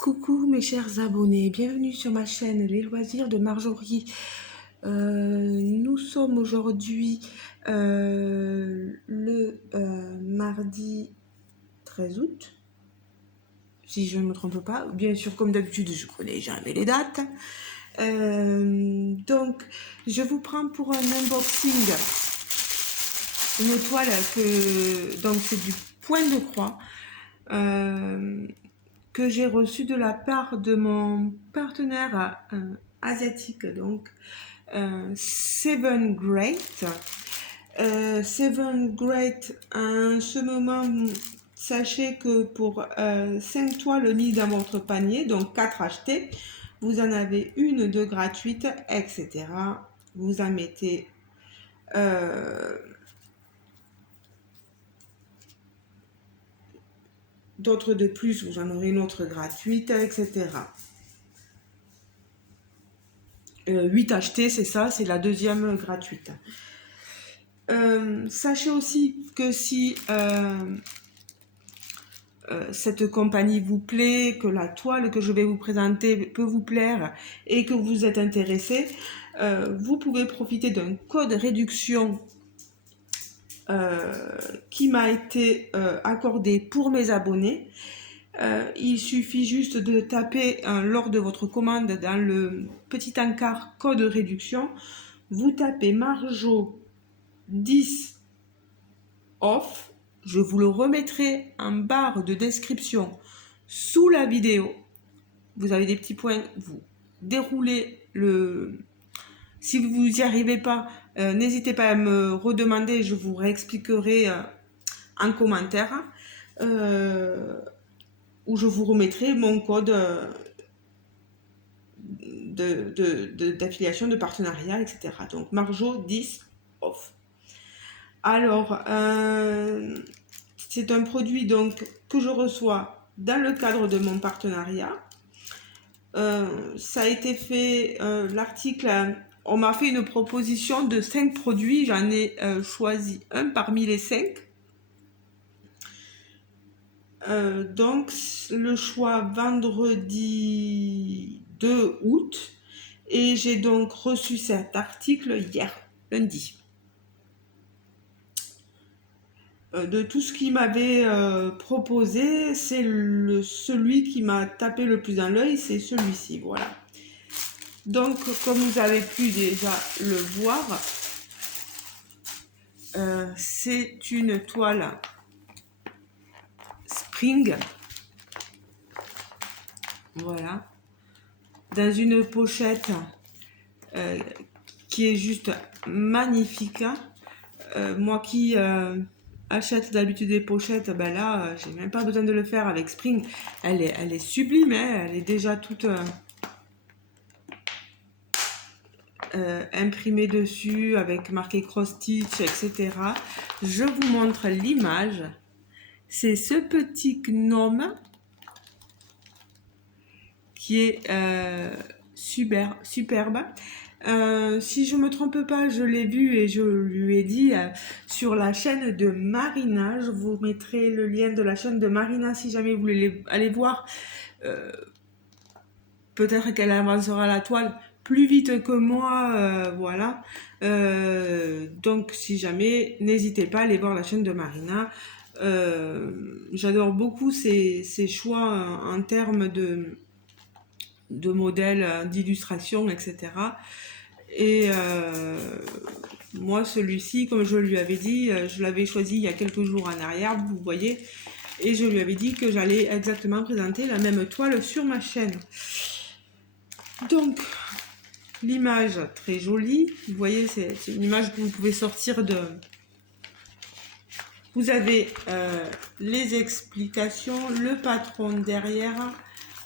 Coucou mes chers abonnés, bienvenue sur ma chaîne Les Loisirs de Marjorie. Nous sommes aujourd'hui le mardi 13 août, si je ne me trompe pas. Bien sûr, comme d'habitude, je connais jamais les dates. Donc, je vous prends pour un unboxing une toile donc c'est du point de croix. Que j'ai reçu de la part de mon partenaire asiatique, donc Seven Great. Seven Great, en ce moment, sachez que pour 5 toiles mises dans votre panier, donc 4 achetées, vous en avez une de gratuite, etc. Vous en mettez d'autres de plus, vous en aurez une autre gratuite, etc. 8 achetés, c'est ça, c'est la deuxième gratuite. Sachez aussi que si cette compagnie vous plaît, que la toile que je vais vous présenter peut vous plaire et que vous êtes intéressé, vous pouvez profiter d'un code réduction qui m'a été accordé pour mes abonnés. Il suffit juste de taper lors de votre commande dans le petit encart code réduction, vous tapez Marjo 10 off. Je vous le remettrai en barre de description sous la vidéo. Vous avez des petits points, vous déroulez le... Si vous n'y arrivez pas, n'hésitez pas à me redemander, je vous réexpliquerai en commentaire, où je vous remettrai mon code d'affiliation, de partenariat, etc. Donc Marjo 10 off. Alors, c'est un produit donc que je reçois dans le cadre de mon partenariat. Ça a été fait, l'article, on m'a fait une proposition de 5 produits, j'en ai choisi un parmi les 5. Donc, le choix vendredi 2 août, et j'ai donc reçu cet article hier, lundi. De tout ce qu'il m'avait proposé, c'est celui qui m'a tapé le plus dans l'œil, c'est celui-ci, voilà. Donc, comme vous avez pu déjà le voir, c'est une toile Spring, voilà, dans une pochette qui est juste magnifique. Moi qui achète d'habitude des pochettes, ben là, j'ai même pas besoin de le faire avec Spring. Elle est sublime, hein, elle est déjà toute imprimée dessus avec marqué cross stitch, etc. Je vous montre l'image. C'est ce petit gnome qui est superbe. Si je me trompe pas, je l'ai vu et je lui ai dit sur la chaîne de Marina. Je vous mettrai le lien de la chaîne de Marina si jamais vous voulez aller voir. Peut-être qu'elle avancera la toile plus vite que moi, voilà. Donc si jamais, n'hésitez pas à aller voir la chaîne de Marina. J'adore beaucoup ses choix en termes de modèles, d'illustration, etc. Et moi, celui-ci, comme je lui avais dit, je l'avais choisi il y a quelques jours en arrière, vous voyez, et je lui avais dit que j'allais exactement présenter la même toile sur ma chaîne. Donc, l'image très jolie, vous voyez, c'est une image que vous pouvez sortir de... Vous avez les explications, le patron derrière.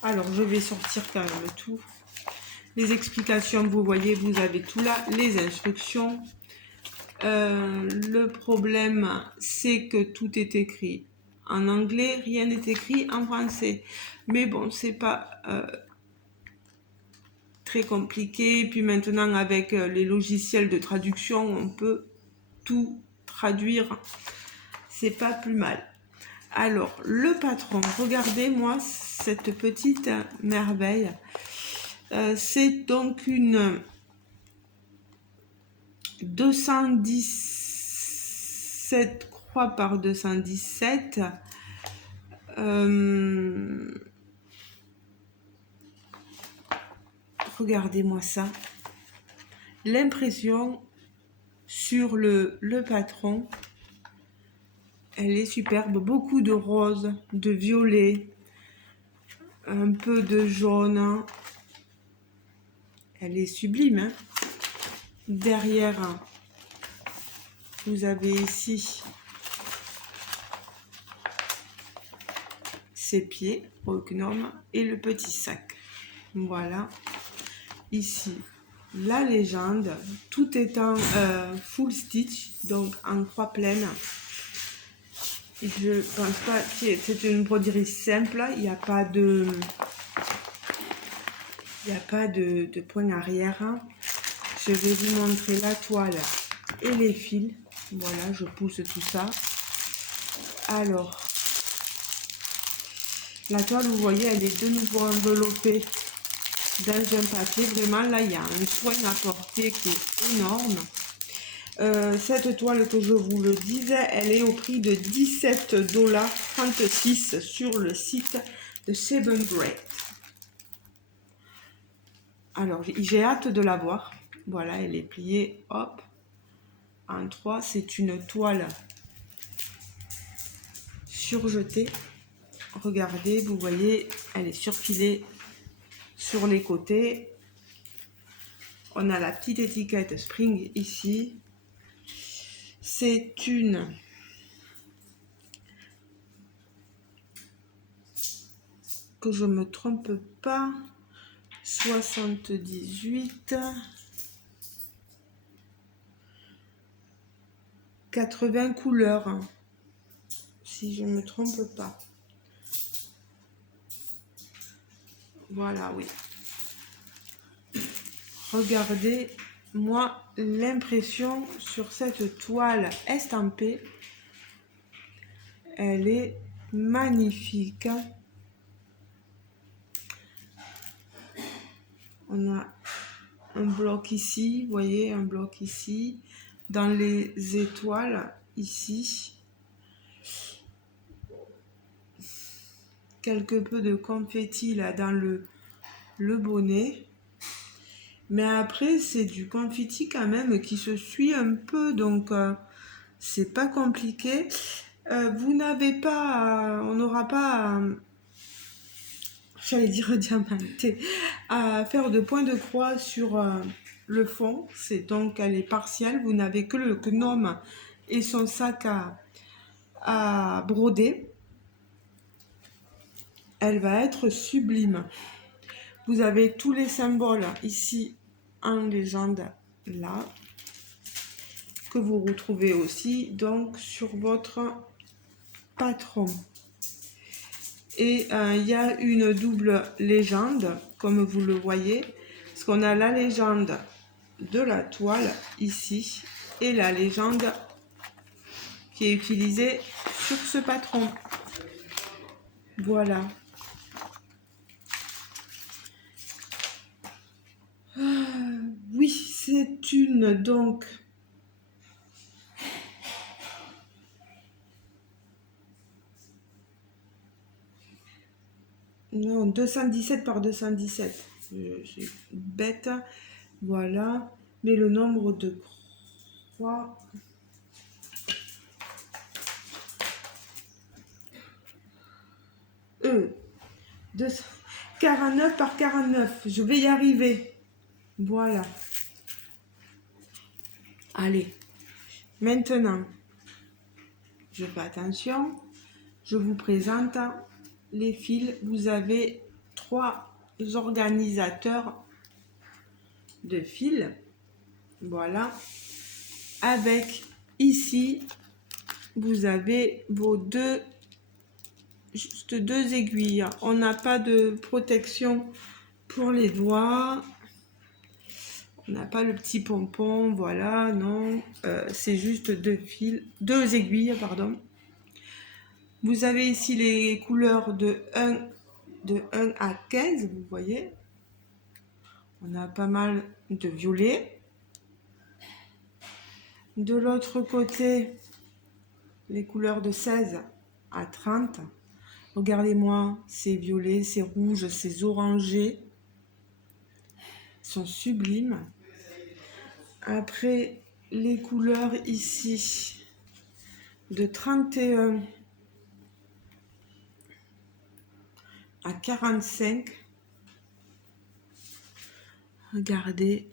Alors, je vais sortir quand même tout. Les explications, vous voyez, vous avez tout là, les instructions. Le problème, c'est que tout est écrit en anglais, rien n'est écrit en français. Mais bon, c'est pas très compliqué. Puis maintenant, avec les logiciels de traduction, on peut tout traduire. C'est pas plus mal. Alors, le patron, regardez-moi cette petite merveille. C'est donc une 217 croix par 217. Regardez-moi ça. L'impression sur le patron, elle est superbe. Beaucoup de rose, de violet, un peu de jaune. Elle est sublime, hein. Derrière, vous avez ici ses pieds au gnome et le petit sac. Voilà. Ici, la légende. Tout est en full stitch, donc en croix pleine. Je pense pas que c'est une broderie simple. Il n'y a pas de... de point arrière. Je vais vous montrer la toile et les fils. Voilà, je pousse tout ça. Alors, la toile, vous voyez, elle est de nouveau enveloppée dans un papier. Vraiment, là, il y a un soin apporté qui est énorme. Cette toile, que je vous le disais, elle est au prix de 17,36 $ sur le site de Seven Great. Alors, j'ai hâte de la voir. Voilà, elle est pliée, hop, en 3. C'est une toile surjetée. Regardez, vous voyez, elle est surfilée sur les côtés. On a la petite étiquette Spring ici. C'est une... que je me trompe pas... 78... 80 couleurs, si je ne me trompe pas. Voilà, oui. Regardez-moi l'impression sur cette toile estampée. Elle est magnifique. On a un bloc ici, vous voyez, un bloc ici. Dans les étoiles, ici. Quelque peu de confetti là dans le bonnet. Mais après, c'est du confetti quand même qui se suit un peu, donc c'est pas compliqué. Vous n'avez pas, on n'aura pas, j'allais dire diamanté, à faire de points de croix sur le fond. C'est donc, elle est partielle. Vous n'avez que le gnome et son sac à broder. Elle va être sublime. Vous avez tous les symboles ici en légende là, que vous retrouvez aussi donc sur votre patron. Et il y a une double légende, comme vous le voyez, parce qu'on a la légende de la toile ici et la légende qui est utilisée sur ce patron. Voilà. Oui, c'est une donc... Non, 217 par 217. Je suis bête. Voilà. Mais le nombre de croix... 49 par 49. Je vais y arriver. Voilà. Allez. Maintenant, je fais attention. Je vous présente les fils. Vous avez 3 organisateurs de fils. Voilà. Avec ici, vous avez vos juste deux aiguilles. On n'a pas de protection pour les doigts. On n'a pas le petit pompon. Voilà, non. C'est juste deux aiguilles, pardon. Vous avez ici les couleurs de 1 à 15, vous voyez. On a pas mal de violet. De l'autre côté, les couleurs de 16 à 30. Regardez-moi, ces violets, ces rouges, ces orangés sont sublimes. Après, les couleurs ici de 31 à 45. Regardez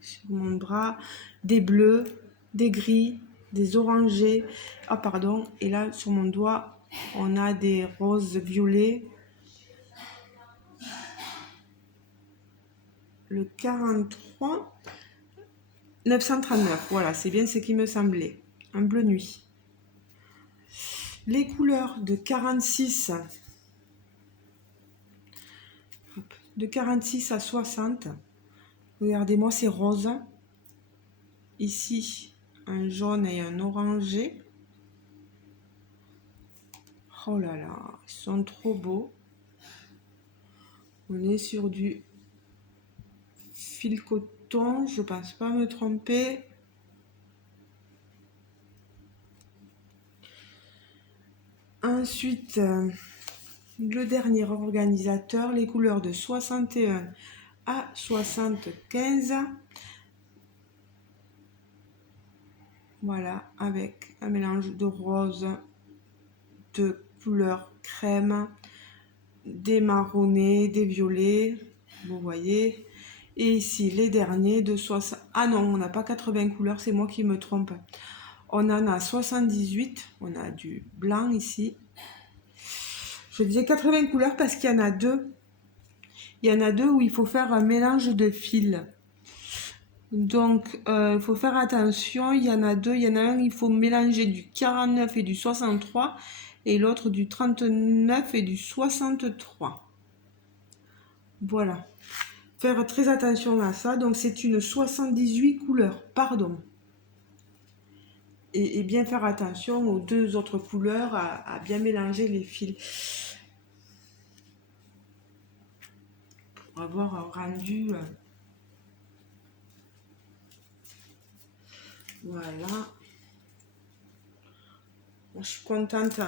sur mon bras, des bleus, des gris, des orangés. Ah pardon, et là sur mon doigt, on a des roses violets. Le 43, 939, voilà, c'est bien ce qui me semblait. Un bleu nuit. Les couleurs de 46, de 46 à 60. Regardez-moi ces roses. Ici, un jaune et un orangé. Oh là là, ils sont trop beaux. On est sur du fil coton, je pense pas me tromper. Ensuite, le dernier organisateur, les couleurs de 61 à 75. Voilà, avec un mélange de rose, de couleurs crème, des marronnés, des violets, vous voyez. Et ici, les derniers de 60... Ah non, on n'a pas 80 couleurs, c'est moi qui me trompe. On en a 78, on a du blanc ici. Je disais 80 couleurs parce qu'il y en a deux. Il y en a deux où il faut faire un mélange de fils. Donc, il faut faire attention. Il y en a deux. Il y en a un, il faut mélanger du 49 et du 63. Et l'autre du 39 et du 63. Voilà. Faire très attention à ça. Donc, c'est une 78 couleurs. Pardon. Et bien faire attention aux deux autres couleurs, à bien mélanger les fils. Pour avoir un rendu... Voilà. Je suis contente.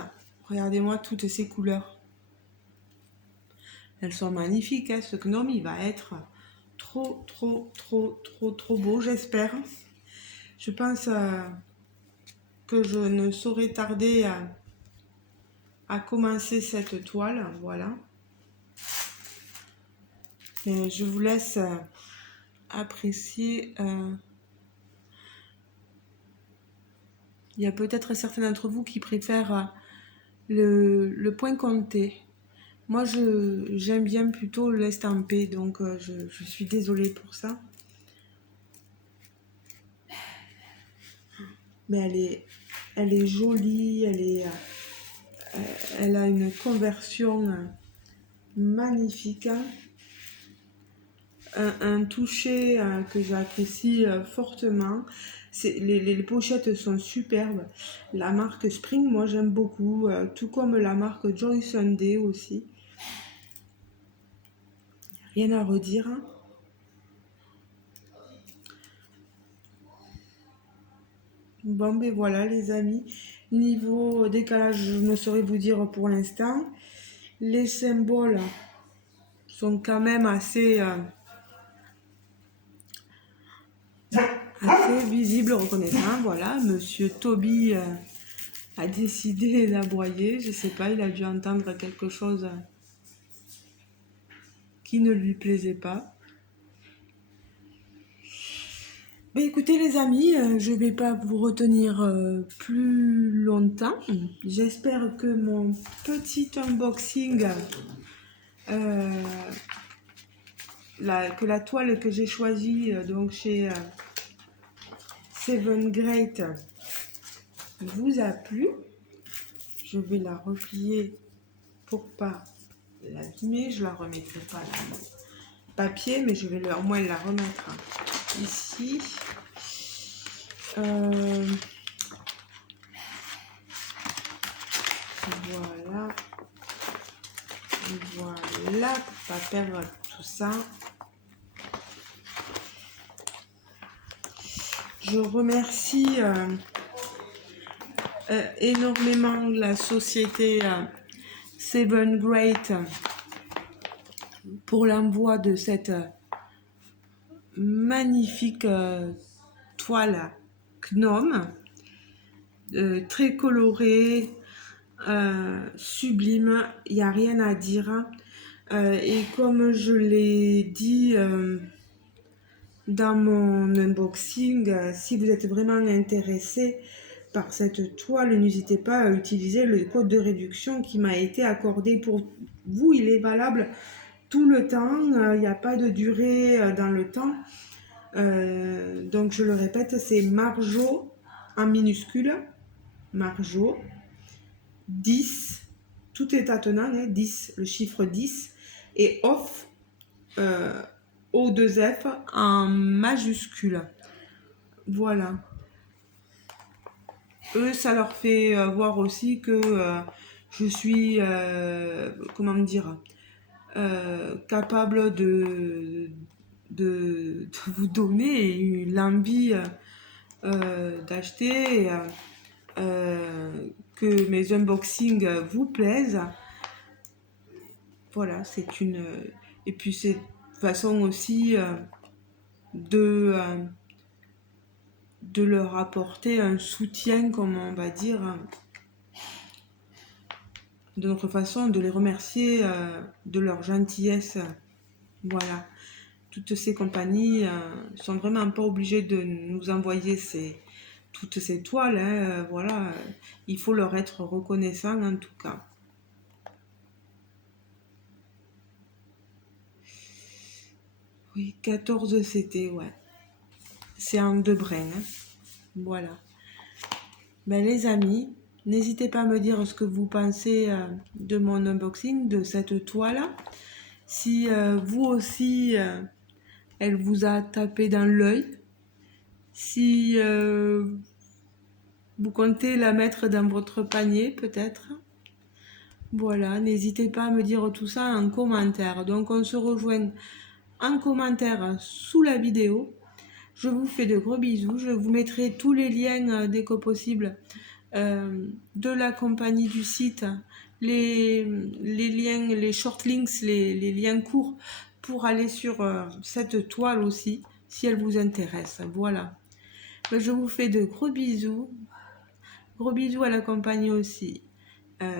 Regardez-moi toutes ces couleurs. Elles sont magnifiques. Hein. Ce gnome, il va être trop beau, j'espère. Je pense que je ne saurais tarder à commencer cette toile. Voilà. Et je vous laisse apprécier... Il y a peut-être certains d'entre vous qui préfèrent le point compté. Moi, j'aime bien plutôt l'estampé, donc je suis désolée pour ça. Mais elle est jolie, elle a une conversion magnifique. Hein. Un toucher que j'apprécie fortement. Les pochettes sont superbes. La marque Spring, moi j'aime beaucoup, tout comme la marque Joy Sunday aussi. Rien à redire. Hein. Bon, ben voilà les amis. Niveau décalage, je ne saurais vous dire pour l'instant. Les symboles sont quand même assez visibles, reconnaissables. Voilà, Monsieur Toby a décidé d'aboyer. Je sais pas, il a dû entendre quelque chose qui ne lui plaisait pas. Ben écoutez les amis, je vais pas vous retenir plus longtemps. J'espère que mon petit unboxing, que la toile que j'ai choisie donc chez Seven Great vous a plu. Je vais la replier pour pas l'abîmer. Je la remettrai pas dans le papier, mais je vais au moins la remettre ici. Voilà. Voilà, pour pas perdre tout ça. Je remercie énormément la société Seven Great pour l'envoi de cette magnifique toile Gnome, très colorée, sublime, il n'y a rien à dire. Et comme je l'ai dit dans mon unboxing, si vous êtes vraiment intéressé par cette toile, n'hésitez pas à utiliser le code de réduction qui m'a été accordé pour vous. Il est valable tout le temps, il n'y a pas de durée dans le temps. Donc je le répète, c'est Marjo en minuscule, Marjo 10, tout est attenant, hein, 10, le chiffre 10, et off O2F en majuscule. Voilà. Eux, ça leur fait voir aussi que je suis, comment dire, capable de vous donner l'envie d'acheter, que mes unboxings vous plaisent. Voilà, c'est une... Et puis c'est une façon aussi de leur apporter un soutien, comme on va dire, de notre façon de les remercier de leur gentillesse. Voilà. Toutes ces compagnies sont vraiment pas obligées de nous envoyer toutes ces toiles. Hein, voilà. Il faut leur être reconnaissant en tout cas. Oui, 14 CT, ouais. C'est en deux brins. Hein. Voilà. Ben, les amis, n'hésitez pas à me dire ce que vous pensez de mon unboxing, de cette toile. Si vous aussi, elle vous a tapé dans l'œil. Si vous comptez la mettre dans votre panier, peut-être. Voilà, n'hésitez pas à me dire tout ça en commentaire. Donc, on se rejoint en commentaire sous la vidéo. Je vous fais de gros bisous. Je vous mettrai tous les liens dès que possible de la compagnie du site, les liens, les short links, les liens courts pour aller sur cette toile aussi, si elle vous intéresse. Voilà. Je vous fais de gros bisous. Gros bisous à la compagnie aussi.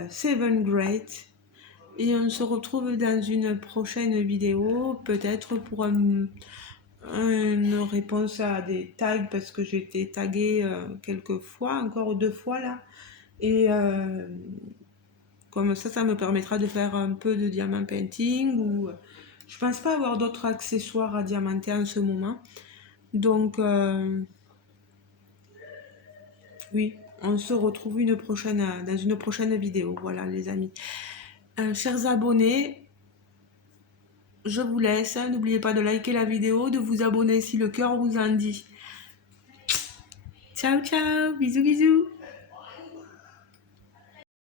Seven Great. Et on se retrouve dans une prochaine vidéo, peut-être pour une réponse à des tags, parce que j'ai été taguée quelques fois, encore 2 fois là. Et comme ça me permettra de faire un peu de diamant painting. Ou je pense pas avoir d'autres accessoires à diamanter en ce moment. Donc, oui, on se retrouve dans une prochaine vidéo. Voilà les amis. Chers abonnés, je vous laisse. N'oubliez pas de liker la vidéo, de vous abonner si le cœur vous en dit. Ciao, ciao, bisous, bisous.